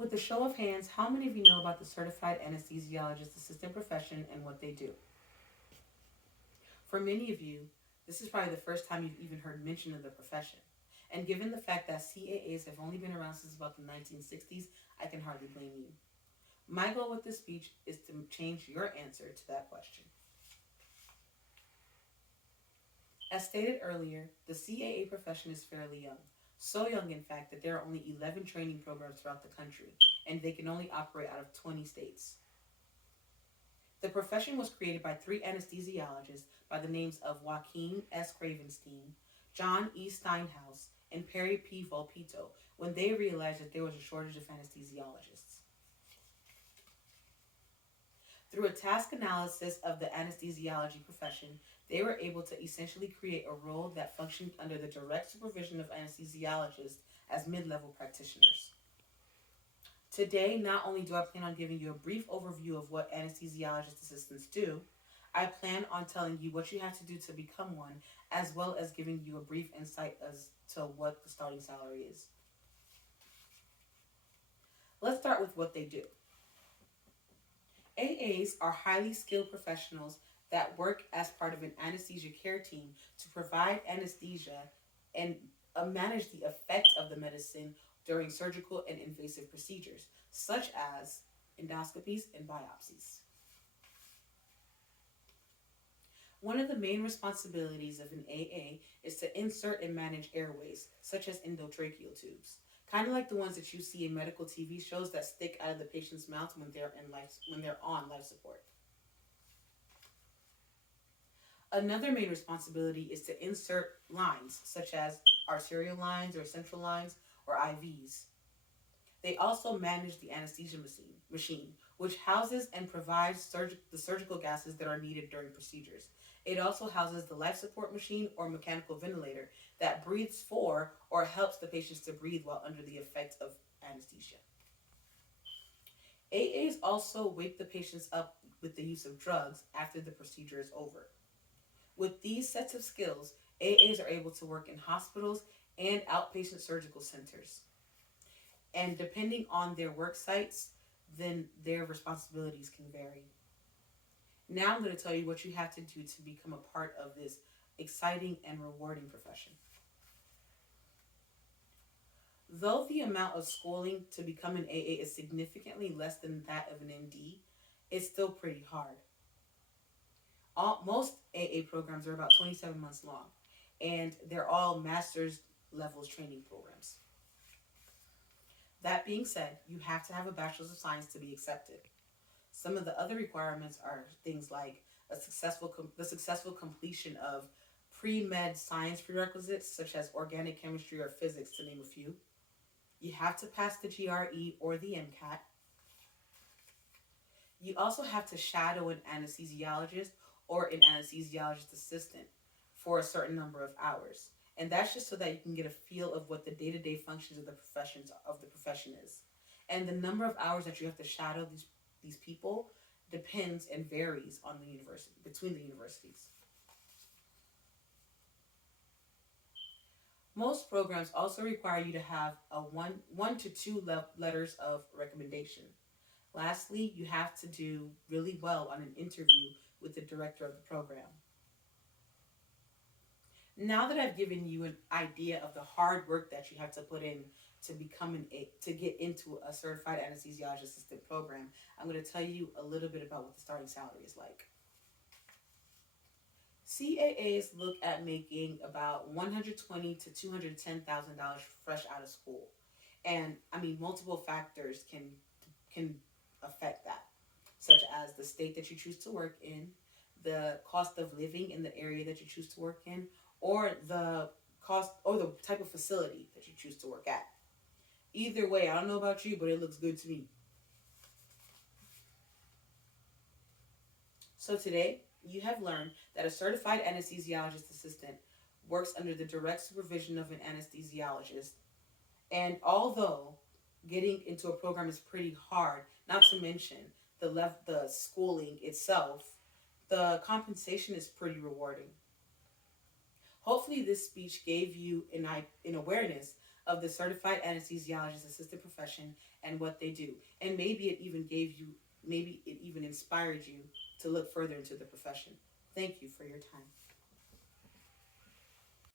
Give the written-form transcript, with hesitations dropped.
With a show of hands, how many of you know about the certified anesthesiologist assistant profession and what they do? For many of you, this is probably the first time you've even heard mention of the profession. And given the fact that CAAs have only been around since about the 1960s, I can hardly blame you. My goal with this speech is to change your answer to that question. As stated earlier, the CAA profession is fairly young. So young, in fact, that there are only 11 training programs throughout the country, and they can only operate out of 20 states. The profession was created by three anesthesiologists by the names of Joaquin S. Cravenstein, John E. Steinhaus, and Perry P. Volpito when they realized that there was a shortage of anesthesiologists. Through a task analysis of the anesthesiology profession, they were able to essentially create a role that functioned under the direct supervision of anesthesiologists as mid-level practitioners. Today, not only do I plan on giving you a brief overview of what anesthesiologist assistants do, I plan on telling you what you have to do to become one, as well as giving you a brief insight as to what the starting salary is. Let's start with what they do. AAs are highly skilled professionals that work as part of an anesthesia care team to provide anesthesia and manage the effect of the medicine during surgical and invasive procedures, such as endoscopies and biopsies. One of the main responsibilities of an AA is to insert and manage airways, such as endotracheal tubes, kind of like the ones that you see in medical TV shows that stick out of the patient's mouth when they're on life support. Another main responsibility is to insert lines, such as arterial lines or central lines or IVs. They also manage the anesthesia machine, which houses and provides the surgical gases that are needed during procedures. It also houses the life support machine or mechanical ventilator that breathes for or helps the patients to breathe while under the effects of anesthesia. AAs also wake the patients up with the use of drugs after the procedure is over. With these sets of skills, AAs are able to work in hospitals and outpatient surgical centers. And depending on their work sites, then their responsibilities can vary. Now I'm going to tell you what you have to do to become a part of this exciting and rewarding profession. Though the amount of schooling to become an AA is significantly less than that of an MD, it's still pretty hard. Most AA programs are about 27 months long, and they're all master's levels training programs. That being said, you have to have a bachelor's of science to be accepted. Some of the other requirements are things like the successful completion of pre-med science prerequisites such as organic chemistry or physics, to name a few. You have to pass the GRE or the MCAT. You also have to shadow an anesthesiologist or an anesthesiologist assistant for a certain number of hours. And that's just so that you can get a feel of what the day-to-day functions of the profession is. And the number of hours that you have to shadow these people depends and varies on the university between the universities. Most programs also require you to have a one to two letters of recommendation. Lastly, you have to do really well on an interview with the director of the program. Now that I've given you an idea of the hard work that you have to put in to get into a certified anesthesiologist assistant program, I'm going to tell you a little bit about what the starting salary is like. CAAs look at making about $120,000 to $210,000 fresh out of school, and multiple factors can affect that, such as the state that you choose to work in, the cost of living in the area that you choose to work in, or the cost or the type of facility that you choose to work at. Either way, I don't know about you, but it looks good to me. So today, you have learned that a certified anesthesiologist assistant works under the direct supervision of an anesthesiologist. And although getting into a program is pretty hard, not to mention the schooling itself, the compensation is pretty rewarding. Hopefully this speech gave you an awareness of the certified anesthesiologist assistant profession and what they do. And maybe it even inspired you to look further into the profession. Thank you for your time.